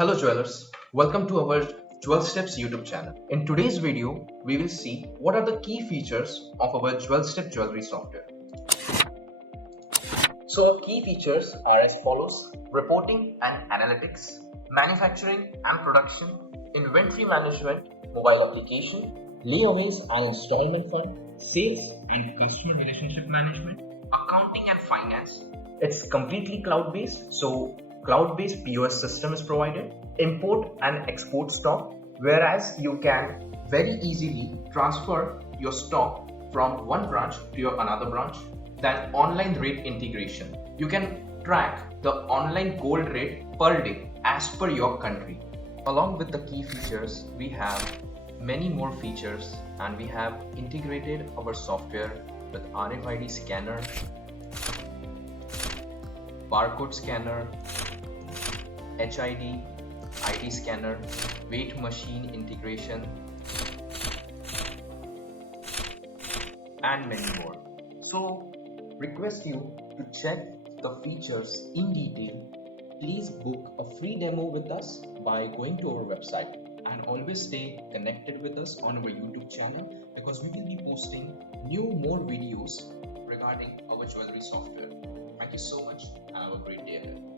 Hello jewelers, welcome to our Jewelsteps YouTube channel. In today's video, we will see what are the key features of our Jewelstep jewelry software. So our key features are as follows: reporting and analytics, manufacturing and production, inventory management, mobile application, layaways and installment fund, sales and customer relationship management, accounting and finance. It's completely cloud-based, so cloud-based POS system is provided, import and export stock, whereas you can very easily transfer your stock from one branch to your another branch. Then online rate integration. You can track the online gold rate per day as per your country. Along with the key features, we have many more features and we have integrated our software with RFID scanner, barcode scanner, HID, ID scanner, weight machine integration, and many more. So, request you to check the features in detail. Please book a free demo with us by going to our website, and always stay connected with us on our YouTube channel because we will be posting more videos regarding our jewelry software. Thank you so much and have a great day ahead.